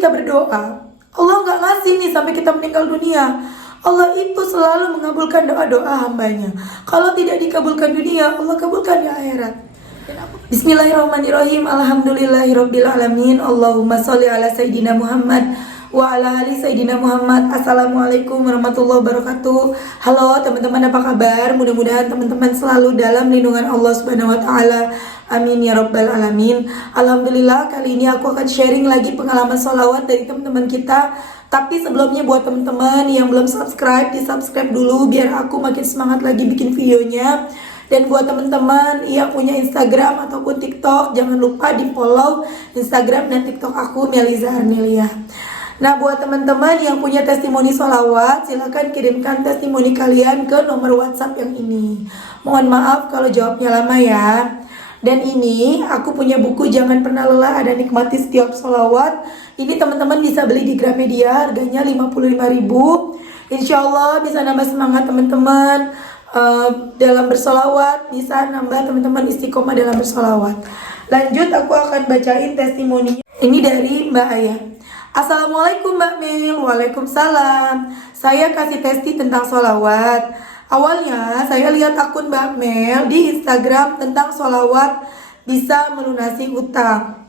kita berdoa, Allah nggak ngasih nih sampai kita meninggal dunia. Allah itu selalu mengabulkan doa-doa hambanya. Kalau tidak dikabulkan dunia, Allah kabulkan di akhirat. Bismillahirrahmanirrahim. Alhamdulillahirabbil alamin. Allahumma sholli ala sayidina Muhammad wa ala ali sayidina Muhammad. Assalamualaikum warahmatullahi wabarakatuh. Halo teman-teman, apa kabar? Mudah-mudahan teman-teman selalu dalam lindungan Allah Subhanahu wa taala. Amin ya rabbal alamin. Alhamdulillah, kali ini aku akan sharing lagi pengalaman sholawat dari teman-teman kita. Tapi sebelumnya buat teman-teman yang belum subscribe, di subscribe dulu biar aku makin semangat lagi bikin videonya. Dan buat teman-teman yang punya Instagram ataupun TikTok, jangan lupa di follow Instagram dan TikTok aku, Meliza Arnelia. Nah, buat teman-teman yang punya testimoni sholawat, silahkan kirimkan testimoni kalian ke nomor WhatsApp yang ini. Mohon maaf kalau jawabnya lama ya. Dan ini aku punya buku Jangan Pernah Lelah Ada Nikmati Setiap Sholawat. Ini teman-teman bisa beli di Gramedia, harganya 55.000. Insya Allah bisa nambah semangat teman-teman dalam bersolawat, bisa nambah teman-teman istiqomah dalam bersolawat. Lanjut, aku akan bacain testimoninya. Ini dari Mbak Ayah. Assalamualaikum Mbak Mil. Waalaikumsalam. Saya kasih testi tentang sholawat. Awalnya saya lihat akun Mbak Mel di Instagram tentang sholawat bisa melunasi utang.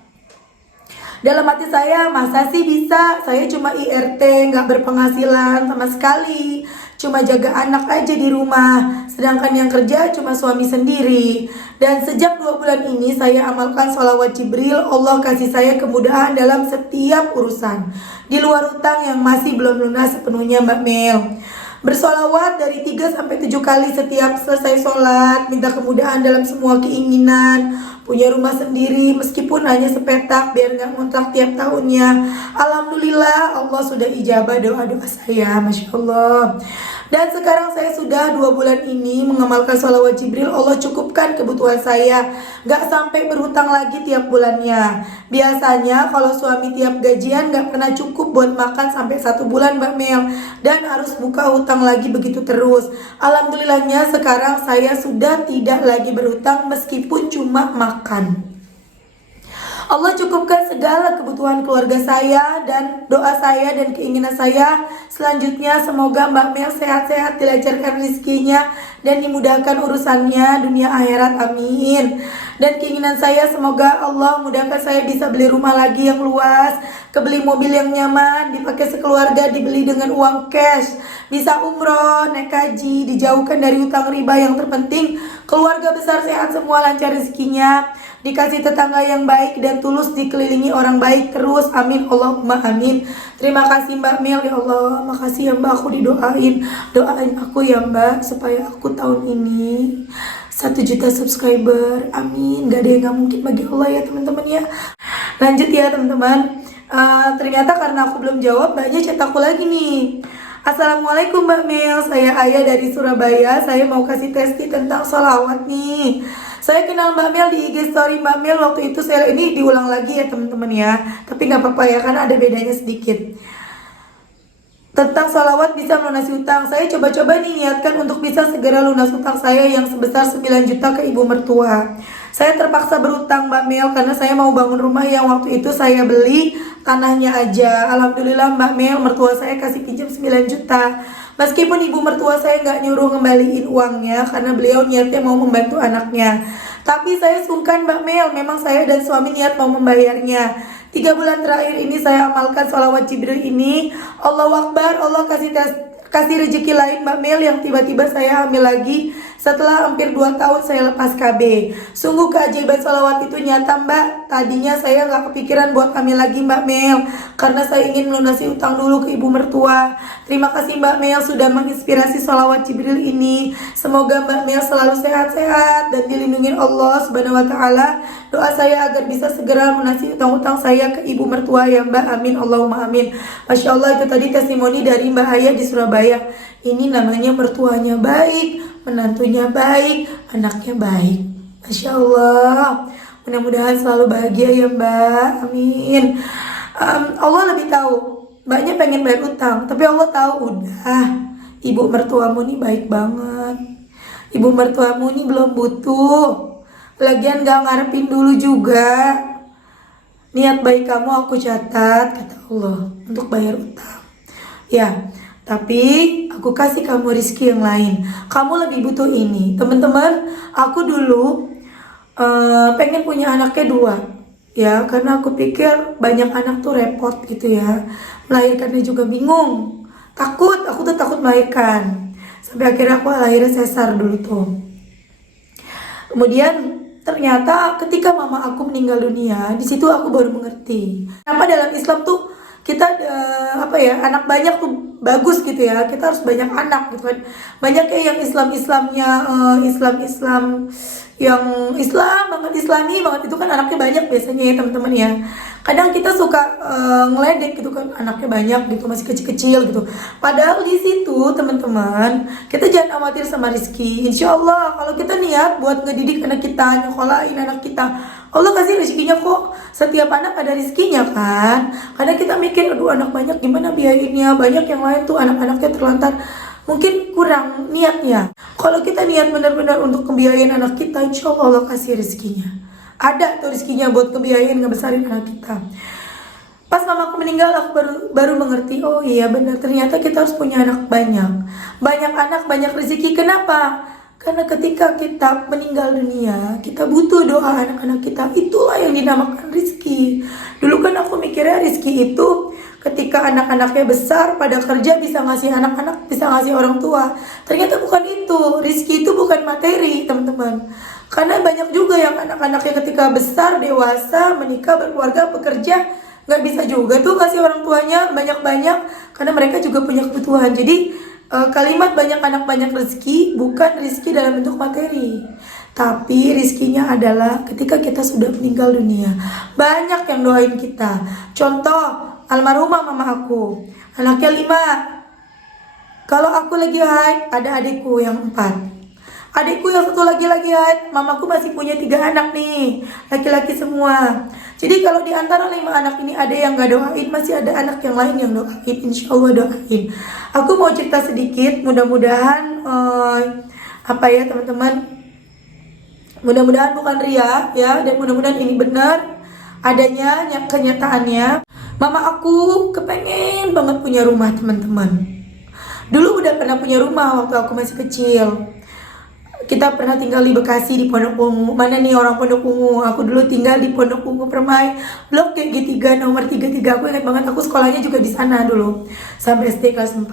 Dalam hati saya, masa sih bisa? Saya cuma IRT, nggak berpenghasilan sama sekali. Cuma jaga anak aja di rumah. Sedangkan yang kerja cuma suami sendiri. Dan sejak 2 bulan ini saya amalkan sholawat Jibril. Allah kasih saya kemudahan dalam setiap urusan. Di luar utang yang masih belum lunas sepenuhnya Mbak Mel. Bersolawat dari 3-7 kali setiap selesai sholat, minta kemudahan dalam semua keinginan, punya rumah sendiri meskipun hanya sepetak biar gak ngontrak tiap tahunnya. Alhamdulillah Allah sudah ijabah doa-doa saya, Masya Allah. Dan sekarang saya sudah 2 bulan ini mengamalkan sholawat Jibril. Allah cukupkan kebutuhan saya, gak sampai berhutang lagi tiap bulannya. Biasanya kalau suami tiap gajian gak pernah cukup buat makan sampai 1 bulan Mbak Mel. Dan harus buka hutang lagi begitu terus. Alhamdulillahnya sekarang saya sudah tidak lagi berhutang meskipun cuma makan. Allah cukupkan segala kebutuhan keluarga saya dan doa saya dan keinginan saya. Selanjutnya semoga Mbak Mel sehat-sehat, dilancarkan rezekinya dan dimudahkan urusannya dunia akhirat, amin. Dan keinginan saya semoga Allah mudahkan saya bisa beli rumah lagi yang luas, kebeli mobil yang nyaman, dipakai sekeluarga, dibeli dengan uang cash, bisa umroh, naik haji, dijauhkan dari utang riba. Yang terpenting keluarga besar sehat semua, lancar rezekinya, dikasih tetangga yang baik dan tulus, dikelilingi orang baik terus, amin Allahumma amin. Terima kasih Mbak Mel, ya Allah, makasih ya Mbak, aku didoain. Doain aku ya Mbak supaya aku tahun ini 1 juta subscriber, amin. Gak ada yang gak mungkin bagi Allah ya teman-teman ya. Lanjut ya teman-teman. Ternyata karena aku belum jawab, Mbaknya chat aku lagi nih. Assalamualaikum Mbak Mel, saya Ayah dari Surabaya. Saya mau kasih testi tentang sholawat nih. Saya kenal Mbak Mel di IG story Mbak Mel waktu itu. Saya ini diulang lagi ya teman-teman ya, tapi nggak apa-apa ya karena ada bedanya sedikit. Tentang sholawat bisa melunasi utang. Saya coba-coba nih niatkan untuk bisa segera lunas utang saya yang sebesar 9 juta ke ibu mertua. Saya terpaksa berutang Mbak Mel karena saya mau bangun rumah yang waktu itu saya beli tanahnya aja. Alhamdulillah Mbak Mel, mertua saya kasih pinjam 9 juta. Meskipun ibu mertua saya nggak nyuruh ngembaliin uangnya karena beliau niatnya mau membantu anaknya. Tapi saya sungkan Mbak Mel, memang saya dan suami niat mau membayarnya. 3 bulan terakhir ini saya amalkan sholawat Jibril ini. Allahu Akbar, Allah kasih rezeki lain Mbak Mel yang tiba-tiba saya hamil lagi setelah hampir 2 tahun saya lepas KB. Sungguh keajaiban sholawat itu nyata Mbak. Tadinya saya gak kepikiran buat hamil lagi Mbak Mel karena saya ingin melunasi utang dulu ke ibu mertua. Terima kasih Mbak Mel sudah menginspirasi sholawat Jibril ini. Semoga Mbak Mel selalu sehat-sehat dan dilindungi Allah Subhanahu wa taala. Doa saya agar bisa segera melunasi utang-utang saya ke ibu mertua ya Mbak, amin Allahumma amin. Masya Allah, itu tadi testimoni dari Mbak Ayah di Surabaya. Ini namanya mertuanya baik, menantunya baik, anaknya baik. Masya Allah, mudah-mudahan selalu bahagia ya Mbak, amin. Allah lebih tahu, Mbaknya pengen bayar utang, tapi Allah tahu udah, ibu mertuamu nih baik banget. Ibu mertuamu nih belum butuh, lagian gak ngarepin dulu juga. Niat baik kamu aku catat, kata Allah, untuk bayar utang. Ya, tapi aku kasih kamu rizki yang lain. Kamu lebih butuh ini. Teman-teman, aku dulu pengen punya anaknya 2. Ya, karena aku pikir banyak anak tuh repot gitu ya. Melahirkannya juga bingung. Takut, aku tuh takut melahirkan. Sampai akhirnya aku lahirnya sesar dulu tuh. Kemudian ternyata ketika mama aku meninggal dunia, di situ aku baru mengerti kenapa dalam Islam tuh kita anak banyak tuh bagus gitu ya. Kita harus banyak anak gitu kan. Banyak kayak yang Islamnya Islam yang Islam banget, Islami banget, itu kan anaknya banyak biasanya ya teman-teman ya. Kadang kita suka ngeledek gitu kan, anaknya banyak gitu, masih kecil-kecil gitu. Padahal di situ teman-teman, kita jangan khawatir sama rezeki. Insya Allah kalau kita niat buat ngedidik anak kita, nyekolahin anak kita, Allah kasih rezekinya kok. Setiap anak ada rezekinya kan. Kadang kita mikir, aduh anak banyak gimana biayainnya, banyak yang lain tuh anak-anaknya terlantar, mungkin kurang niatnya. Kalau kita niat benar-benar untuk ngebiayain anak kita, insya Allah kasih rezekinya. Ada tuh rezekinya buat ngebiayain, ngebesarin anak kita. Pas mamaku meninggal, aku baru mengerti, oh iya benar, ternyata kita harus punya anak banyak. Banyak anak, banyak rezeki. Kenapa? Karena ketika kita meninggal dunia, kita butuh doa anak-anak kita. Itulah yang dinamakan rezeki. Dulu kan aku mikirnya rezeki itu ketika anak-anaknya besar pada kerja bisa ngasih anak-anak, bisa ngasih orang tua. Ternyata bukan itu. Rezeki itu bukan materi, teman-teman. Karena banyak juga yang anak-anaknya ketika besar, dewasa, menikah, berkeluarga, bekerja, nggak bisa juga tuh ngasih orang tuanya banyak-banyak, karena mereka juga punya kebutuhan. Jadi kalimat banyak anak banyak rezeki bukan rezeki dalam bentuk materi, tapi rezekinya adalah ketika kita sudah meninggal dunia. Banyak yang doain kita. Contoh almarhumah mama aku, anaknya 5. Kalau aku lagi haid, ada adikku yang 4. Adikku yang satu lagi haid, mamaku masih punya 3 anak nih, laki-laki semua. Jadi kalau di antara 5 anak ini ada yang gak doain, masih ada anak yang lain yang doain. Insya Allah doain. Aku mau cerita sedikit, mudah-mudahan teman-teman, mudah-mudahan bukan ria ya, dan mudah-mudahan ini benar adanya kenyataannya. Mama aku kepengen banget punya rumah, teman-teman. Dulu udah pernah punya rumah waktu aku masih kecil. Kita pernah tinggal di Bekasi, di Pondok Ungu. Mana nih orang Pondok Ungu? Aku dulu tinggal di Pondok Ungu Permai, Blok G3 nomor 33. Aku ingat banget, aku sekolahnya juga di sana dulu sampai SD kelas 4.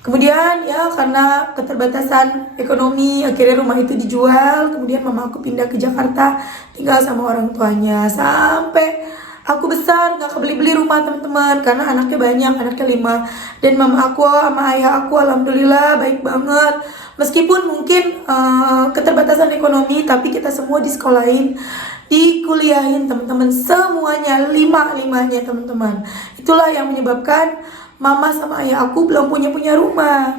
Kemudian ya karena keterbatasan ekonomi, akhirnya rumah itu dijual. Kemudian mama aku pindah ke Jakarta, tinggal sama orang tuanya sampai aku besar. Gak kebeli-beli rumah, teman-teman, karena anaknya banyak, anaknya 5. Dan mama aku sama ayah aku alhamdulillah baik banget. Meskipun mungkin keterbatasan ekonomi, tapi kita semua disekolahin, dikuliahin, teman-teman, semuanya, 5-5-nya, teman-teman. Itulah yang menyebabkan mama sama ayah aku belum punya rumah.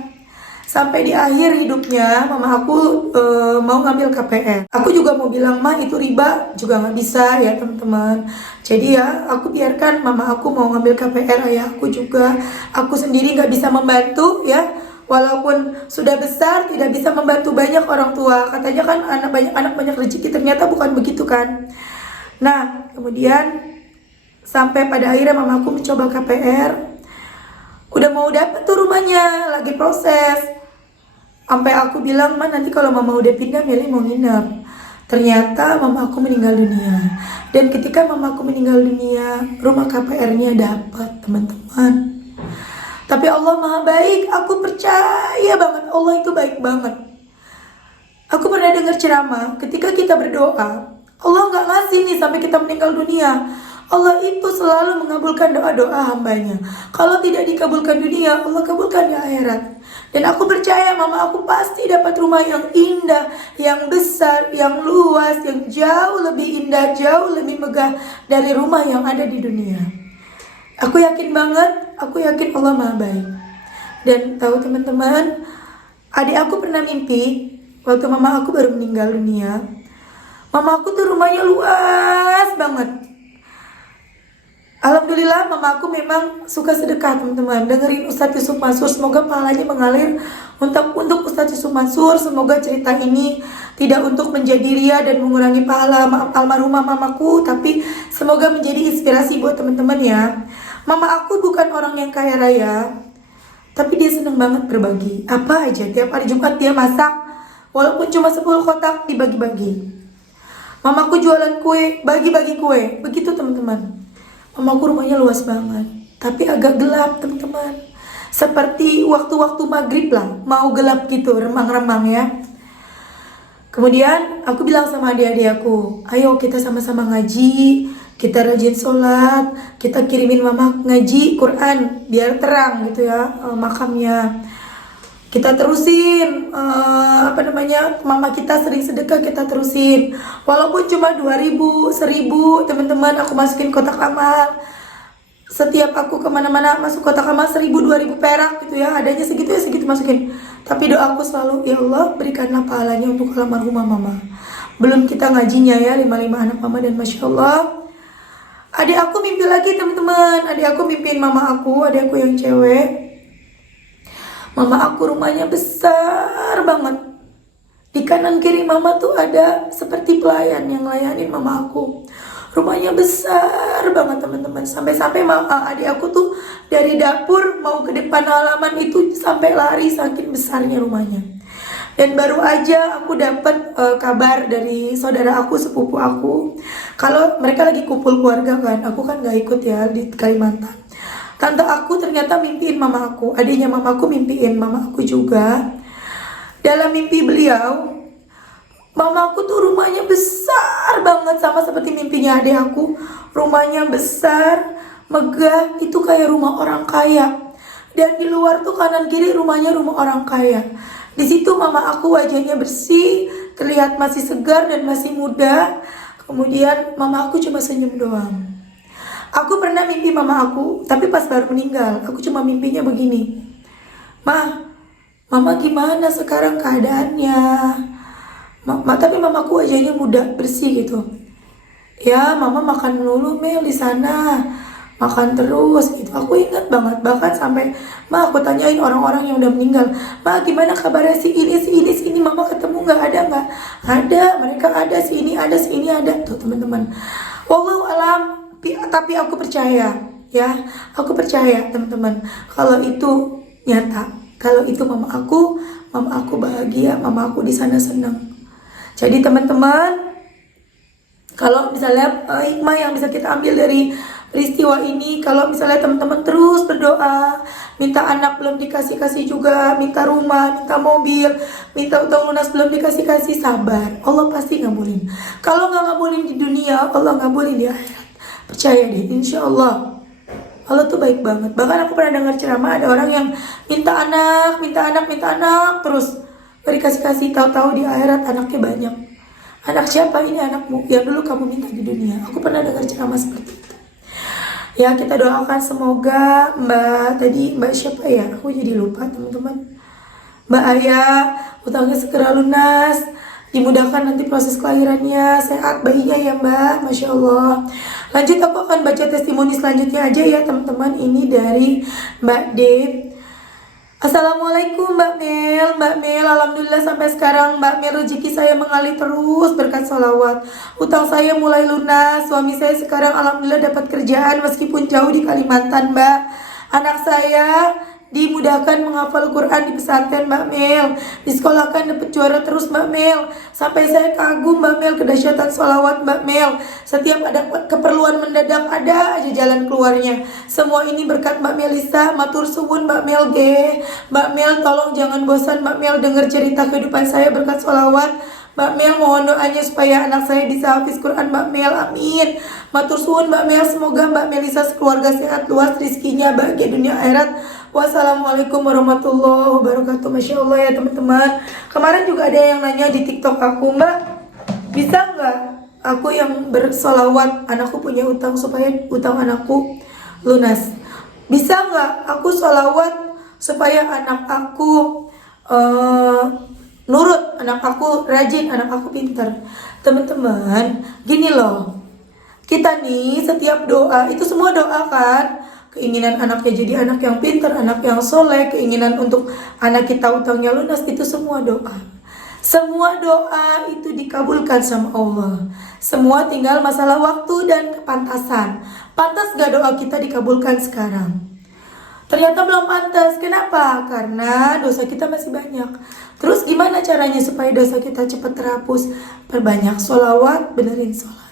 Sampai di akhir hidupnya mama aku mau ngambil KPR. Aku juga mau bilang, mah itu riba, juga nggak bisa ya teman-teman. Jadi ya aku biarkan mama aku mau ngambil KPR, ayah aku juga. Aku sendiri nggak bisa membantu ya. Walaupun sudah besar, tidak bisa membantu banyak orang tua. Katanya kan anak banyak rezeki, ternyata bukan begitu kan. Nah, kemudian sampai pada akhirnya mamaku mencoba KPR. Udah mau dapet tuh rumahnya, lagi proses. Sampai aku bilang, "Ma, nanti kalau mama udah pindah, Meli mau nginep." Ternyata mama aku meninggal dunia. Dan ketika mama aku meninggal dunia, rumah KPR-nya dapat, teman-teman. Tapi Allah maha baik, aku percaya banget Allah itu baik banget. Aku pernah dengar ceramah, ketika kita berdoa, Allah gak ngasih nih sampai kita meninggal dunia. Allah itu selalu mengabulkan doa-doa hambanya. Kalau tidak dikabulkan dunia, Allah kabulkan di akhirat. Dan aku percaya mama aku pasti dapat rumah yang indah, yang besar, yang luas, yang jauh lebih indah, jauh lebih megah dari rumah yang ada di dunia. Aku yakin banget, aku yakin Allah maha baik. Dan tahu teman-teman, adik aku pernah mimpi waktu mama aku baru meninggal dunia. Mama aku tuh rumahnya luas banget. Alhamdulillah mama aku memang suka sedekah, teman-teman. Dengerin Ustadz Yusuf Mansur, semoga pahalanya mengalir untuk Ustadz Yusuf Mansur. Semoga cerita ini tidak untuk menjadi ria dan mengurangi pahala almarhumah mamaku, tapi Semoga menjadi inspirasi buat teman-teman ya. Mama aku bukan orang yang kaya raya, tapi dia seneng banget berbagi. Apa aja, tiap hari Jumat dia masak, walaupun cuma 10 kotak dibagi-bagi. Mamaku jualan kue, bagi-bagi kue. Begitu teman-teman. Mamaku rumahnya luas banget, tapi agak gelap teman-teman. Seperti waktu-waktu maghrib lah, mau gelap gitu, remang-remang ya. Kemudian aku bilang sama adik-adik aku, ayo kita sama-sama ngaji, kita rajin sholat, kita kirimin mama ngaji Quran biar terang gitu ya makamnya. Kita terusin mama kita sering sedekah, kita terusin walaupun cuma 2.000, 1.000 teman-teman, aku masukin kotak amal. Setiap aku kemana-mana masuk kotak amal 1.000, 2.000 perak gitu ya, adanya segitu ya segitu masukin. Tapi doaku selalu, ya Allah berikanlah pahalanya untuk almarhumah mama. Belum kita ngajinya ya, 5 anak mama, dan Masya Allah adik aku mimpi lagi teman-teman. Adik aku mimpiin mama aku, adik aku yang cewek. Mama aku rumahnya besar banget. Di kanan kiri mama tuh ada seperti pelayan yang layanin mama aku. Rumahnya besar banget teman-teman. Sampai-sampai adik aku tuh dari dapur mau ke depan halaman itu sampai lari saking besarnya rumahnya. Dan baru aja aku dapat kabar dari saudara aku, sepupu aku, kalau mereka lagi kumpul keluarga kan. Aku kan gak ikut ya di Kalimantan. Tante aku ternyata mimpiin mama aku, adiknya mama aku mimpiin mama aku juga. Dalam mimpi beliau, mama aku tuh rumahnya besar banget, sama seperti mimpinya adik aku. Rumahnya besar, megah, itu kayak rumah orang kaya. Dan di luar tuh kanan kiri rumahnya rumah orang kaya. Di situ mama aku wajahnya bersih, terlihat masih segar dan masih muda. Kemudian mama aku cuma senyum doang. Aku pernah mimpi mama aku, tapi pas baru meninggal, aku cuma mimpinya begini. Mama gimana sekarang keadaannya? Tapi mamaku wajahnya muda, bersih gitu. Ya, mama makan dulu Mel di sana, makan terus gitu. Aku ingat banget, bahkan sampai aku tanyain orang-orang yang udah meninggal, gimana kabarnya si ini, mama ketemu nggak? Ada nggak? Ada, mereka ada, si ini ada, si ini ada. Tuh teman-teman, wallahu alam. Tapi aku percaya ya, aku percaya teman-teman, kalau itu nyata, kalau itu mama aku bahagia, mama aku di sana senang. Jadi teman-teman, kalau misalnya hikmah yang bisa kita ambil dari peristiwa ini, kalau misalnya teman-teman terus berdoa, minta anak belum dikasih-kasih juga, minta rumah, minta mobil, minta utang lunas belum dikasih-kasih, sabar, Allah pasti ngabulin. Kalau nggak ngabulin di dunia, Allah ngabulin di akhirat. Percaya deh, insya Allah Allah tuh baik banget. Bahkan aku pernah dengar ceramah, ada orang yang minta anak terus gak dikasih-kasih, tahu-tahu di akhirat anaknya banyak. Anak siapa? Ini anakmu yang dulu kamu minta di dunia. Aku pernah dengar ceramah seperti itu. Ya, kita doakan semoga Mbak siapa ya? Aku jadi lupa teman-teman. Mbak Ayah utangnya segera lunas, dimudahkan nanti proses kelahirannya, sehat bayinya ya Mbak, Masya Allah. Lanjut, aku akan baca testimoni selanjutnya aja ya teman-teman. Ini dari Mbak Deb. Assalamualaikum Mbak Mel, alhamdulillah sampai sekarang Mbak Mel rezeki saya mengalir terus berkat sholawat. Utang saya mulai lunas, suami saya sekarang alhamdulillah dapat kerjaan meskipun jauh di Kalimantan Mbak. Anak saya dimudahkan menghafal Quran di pesantren Mbak Mel, disekolahkan dapat juara terus Mbak Mel. Sampai saya kagum Mbak Mel kedahsyatan sholawat Mbak Mel. Setiap ada keperluan mendadak ada aja jalan keluarnya. Semua ini berkat Mbak Melisa, matur suwun Mbak Mel ge. Mbak Mel tolong jangan bosan Mbak Mel dengar cerita kehidupan saya berkat sholawat. Mbak Mel mohon doanya supaya anak saya bisa hafiz Quran Mbak Mel, amin. Matur suwun Mbak Mel, semoga Mbak Melisa sekeluarga sehat, luas rizkinya, bahagia dunia akhirat. Wassalamualaikum warahmatullahi wabarakatuh. Masya Allah ya teman-teman. Kemarin juga ada yang nanya di TikTok aku, Mbak, bisa nggak aku yang bersolawat, anakku punya utang supaya utang anakku lunas? Bisa nggak aku solawat supaya anak aku nurut, anak aku rajin, anak aku pintar? Teman-teman, gini loh, kita nih setiap doa itu semua doa kan. Keinginan anaknya jadi anak yang pintar, anak yang soleh, keinginan untuk anak kita utangnya lunas, itu semua doa. Semua doa itu dikabulkan sama Allah. Semua tinggal masalah waktu dan kepantasan. Pantas gak doa kita dikabulkan sekarang? Ternyata belum pantas. Kenapa? Karena dosa kita masih banyak. Terus gimana caranya supaya dosa kita cepat terhapus? Perbanyak sholawat, benerin sholat.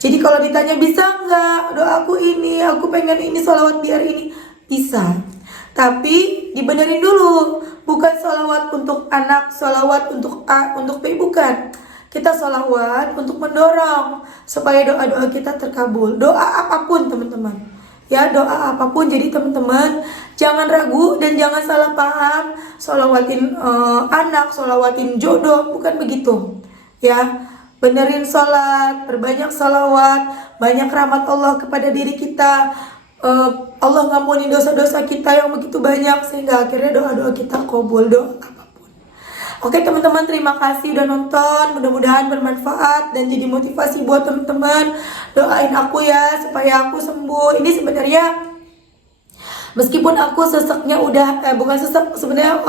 Jadi kalau ditanya bisa nggak doaku ini, aku pengen ini sholawat biar ini, bisa. Tapi dibenerin dulu. Bukan sholawat untuk anak, sholawat untuk A, untuk B, bukan. Kita sholawat untuk mendorong supaya doa-doa kita terkabul. Doa apapun teman-teman. Ya, doa apapun. Jadi teman-teman jangan ragu dan jangan salah paham. Sholawatin anak, sholawatin jodoh, bukan begitu. Ya, benerin sholat, perbanyak sholawat, banyak rahmat Allah kepada diri kita. Allah ngampuni dosa-dosa kita yang begitu banyak sehingga akhirnya doa-doa kita kabul, doa apapun. Oke teman-teman, terima kasih udah nonton. Mudah-mudahan bermanfaat dan jadi motivasi buat teman-teman. Doain aku ya supaya aku sembuh. Ini sebenarnya meskipun aku seseknya udah bukan sesek sebenarnya,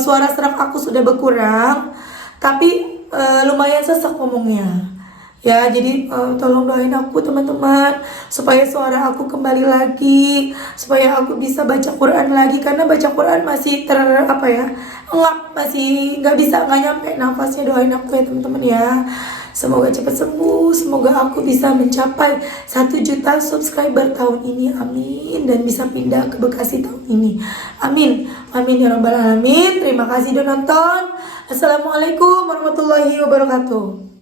suara serak aku sudah berkurang, tapi lumayan sesek ngomongnya. Ya, jadi tolong doain aku teman-teman supaya suara aku kembali lagi, supaya aku bisa baca Quran lagi, karena baca Quran masih ngap, masih nggak nyampe nafasnya. Doain aku ya teman-teman ya. Semoga cepat sembuh, semoga aku bisa mencapai 1 juta subscriber tahun ini, amin, dan bisa pindah ke Bekasi tahun ini, amin, amin ya rabbal alamin. Terima kasih udah nonton. Assalamualaikum warahmatullahi wabarakatuh.